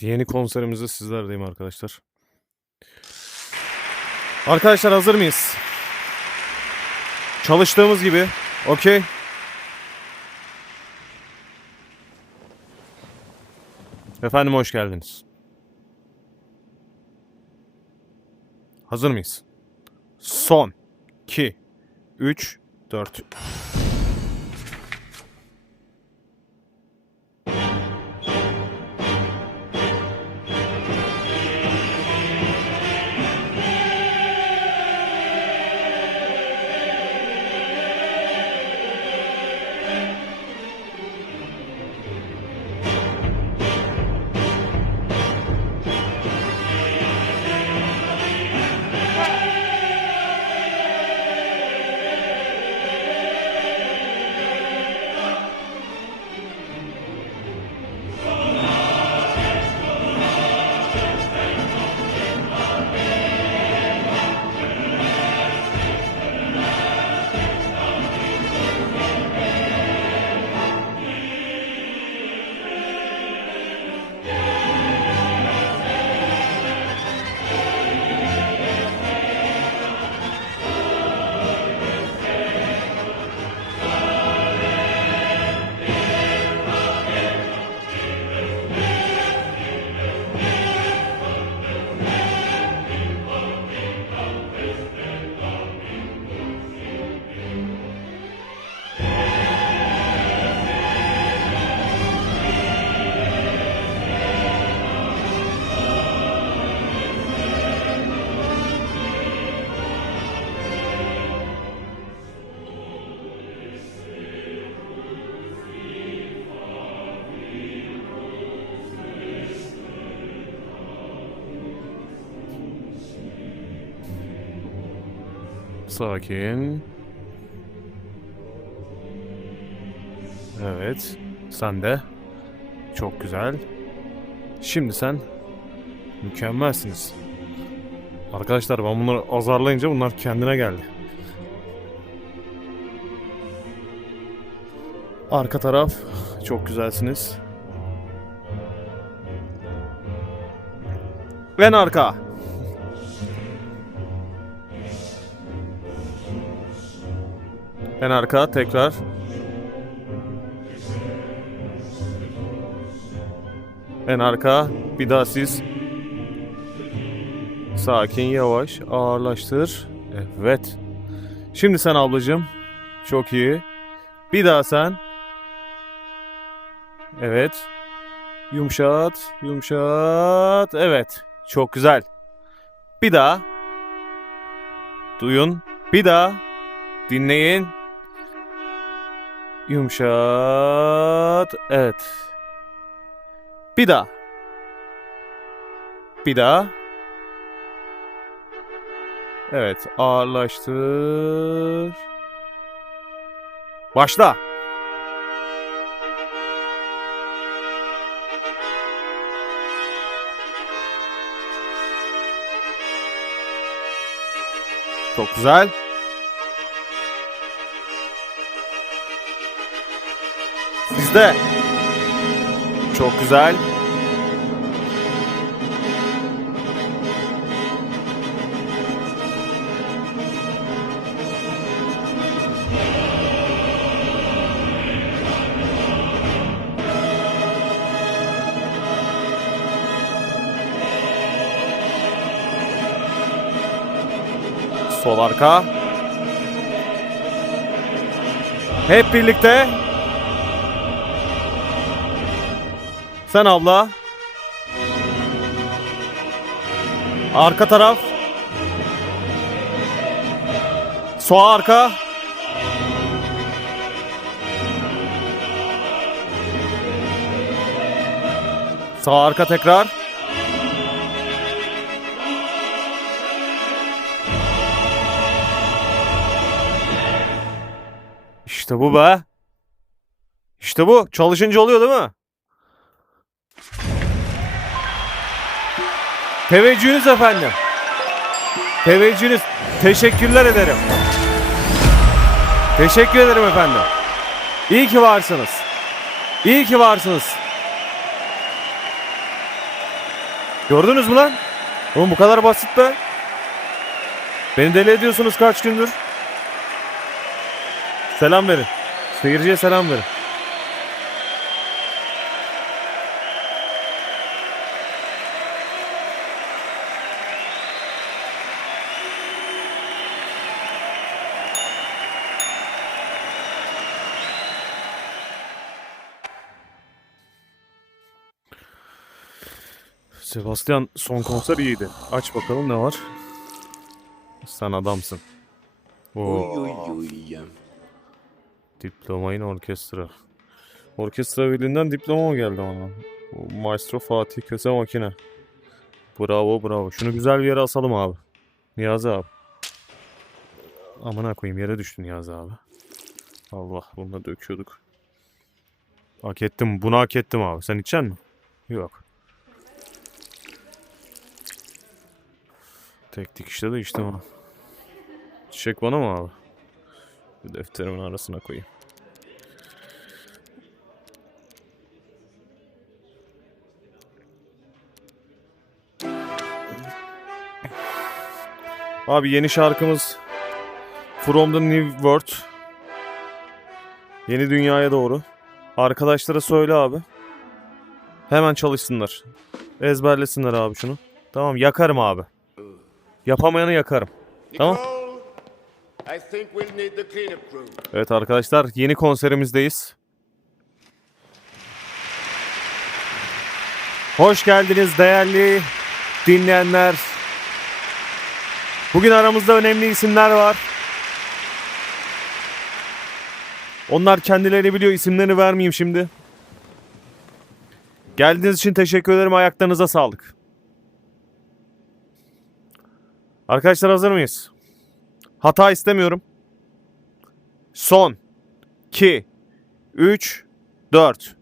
Yeni konserimizde sizlerdeyim arkadaşlar. Arkadaşlar hazır mıyız? Çalıştığımız gibi. Okey. Efendim hoş geldiniz. Hazır mıyız? Son 2 3 4 Sakin. Evet. Sen de. Çok güzel. Şimdi sen mükemmelsiniz. Arkadaşlar ben bunları azarlayınca bunlar kendine geldi. Arka taraf çok güzelsiniz. En arka. En arka tekrar. En arka. Bir daha siz. Sakin yavaş ağırlaştır. Evet. Şimdi sen ablacığım. Çok iyi. Bir daha sen. Evet. Yumuşat, yumuşat. Evet. Çok güzel. Bir daha. Duyun. Bir daha. Dinleyin. Yumuşat. Evet. Bir daha. Bir daha. Evet. Ağırlaştır. Başla. Çok güzel. Sizde. Çok güzel. Sol arka. Hep birlikte. Sen abla. Arka taraf. Sağ arka. Sağ arka tekrar. İşte bu be. İşte bu. Çalışınca oluyor değil mi? Teveccühünüz efendim. Teveccühünüz. Teşekkürler ederim. Teşekkür ederim efendim. İyi ki varsınız. İyi ki varsınız. Gördünüz mü lan? Oğlum bu kadar basit be. Beni deli ediyorsunuz kaç gündür. Selam verin. Seyirciye selam verin. Sebastian son konser iyiydi. Aç bakalım ne var. Sen adamsın. Oo. Uy uy uy. Diploma in orkestra. Orkestra birliğinden diploma geldi? Bu Maestro Fatih Köse Makine. Bravo bravo. Şunu güzel bir yere asalım abi. Niyazi abi. Amına koyayım yere düştü Niyazi abi. Allah bunu da döküyorduk. Hak ettim. Bunu hak ettim abi. Sen içecek mi? Yok. Tek dikişte de içtim ha. Çiçek bana mı abi? Bir defterimin arasına koyayım. Abi yeni şarkımız From the New World. Yeni dünyaya doğru. Arkadaşlara söyle abi. Hemen çalışsınlar. Ezberlesinler abi şunu. Tamam yakarım abi. Yapamayanı yakarım. Tamam. Evet arkadaşlar yeni konserimizdeyiz. Hoş geldiniz değerli dinleyenler. Bugün aramızda önemli isimler var. Onlar kendileri biliyor isimlerini vermeyeyim şimdi. Geldiğiniz için teşekkür ederim. Ayaklarınıza sağlık. Arkadaşlar hazır mıyız? Hata istemiyorum. Son 2 3 4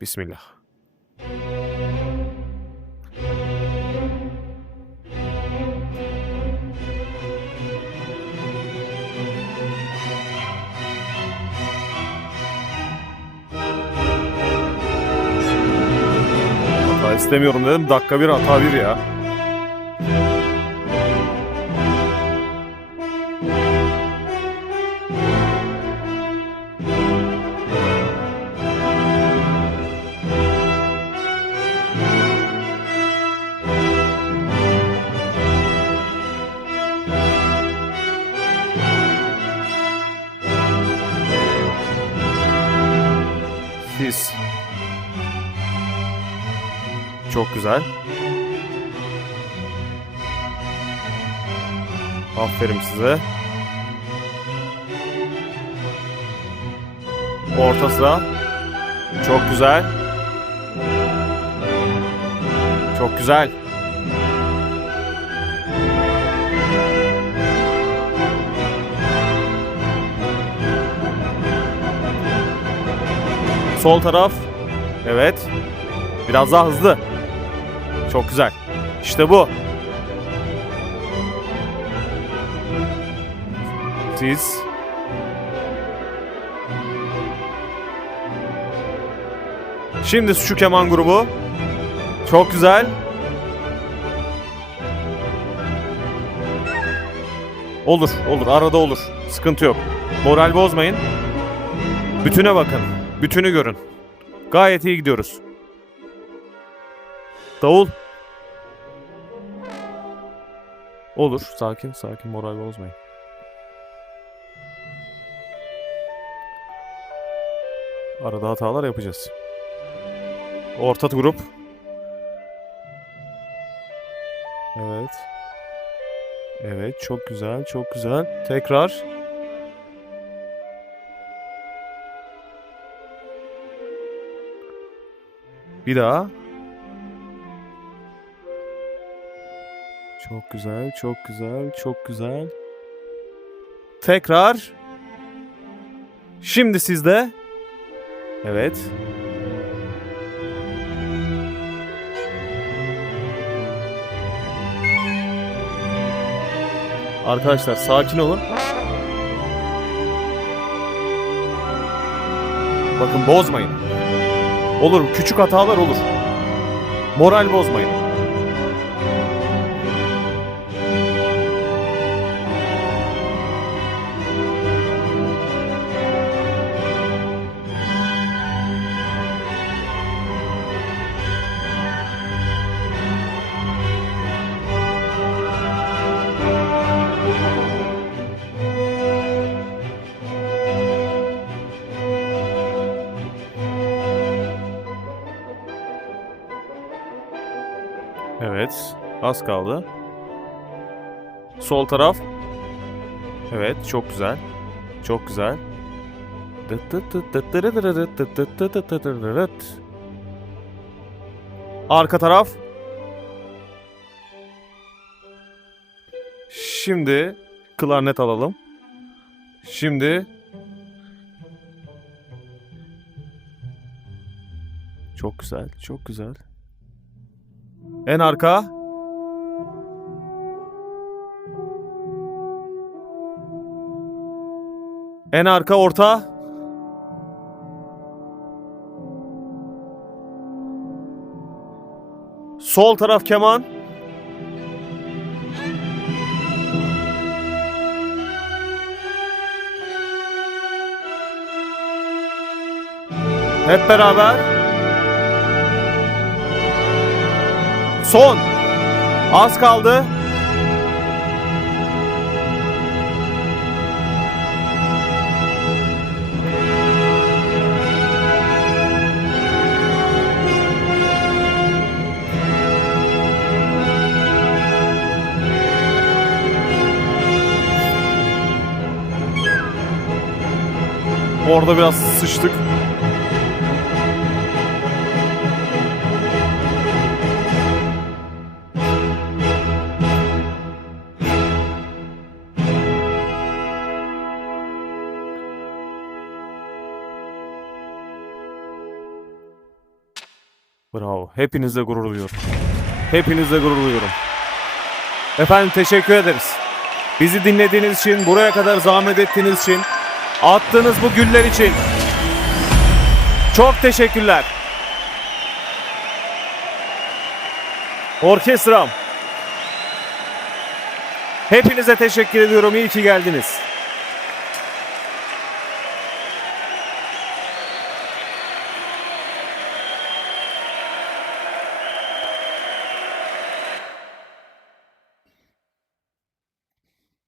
Bismillah. İstemiyorum dedim. Dakika bir hata bir ya. Çok güzel. Aferin size. Orta sıra. Çok güzel. Çok güzel. Sol taraf. Evet. Biraz daha hızlı. Çok güzel. İşte bu. Siz. Şimdi şu keman grubu. Çok güzel. Olur, olur. Arada olur. Sıkıntı yok. Moral bozmayın. Bütüne bakın. Bütünü görün. Gayet iyi gidiyoruz. Davul. Olur. Sakin sakin moral bozmayın. Arada hatalar yapacağız. Orta grup. Evet. Evet çok güzel çok güzel. Tekrar. Bir daha. Çok güzel, çok güzel, çok güzel. Tekrar. Şimdi sizde. Evet. Arkadaşlar sakin olun. Bakın bozmayın. Olur, küçük hatalar olur. Moral bozmayın. Evet, az kaldı. Sol taraf. Evet, çok güzel. Çok güzel. Arka taraf. Şimdi klarnet alalım. Şimdi Çok güzel, çok güzel. En arka. En arka orta. Sol taraf keman. Hep beraber. Son. Az kaldı. Orada biraz sıçtık. Bravo. Hepinizle gurur duyuyorum. Hepinizle gurur duyuyorum. Efendim teşekkür ederiz. Bizi dinlediğiniz için, buraya kadar zahmet ettiğiniz için, attığınız bu güller için çok teşekkürler. Orkestram. Hepinize teşekkür ediyorum. İyi ki geldiniz.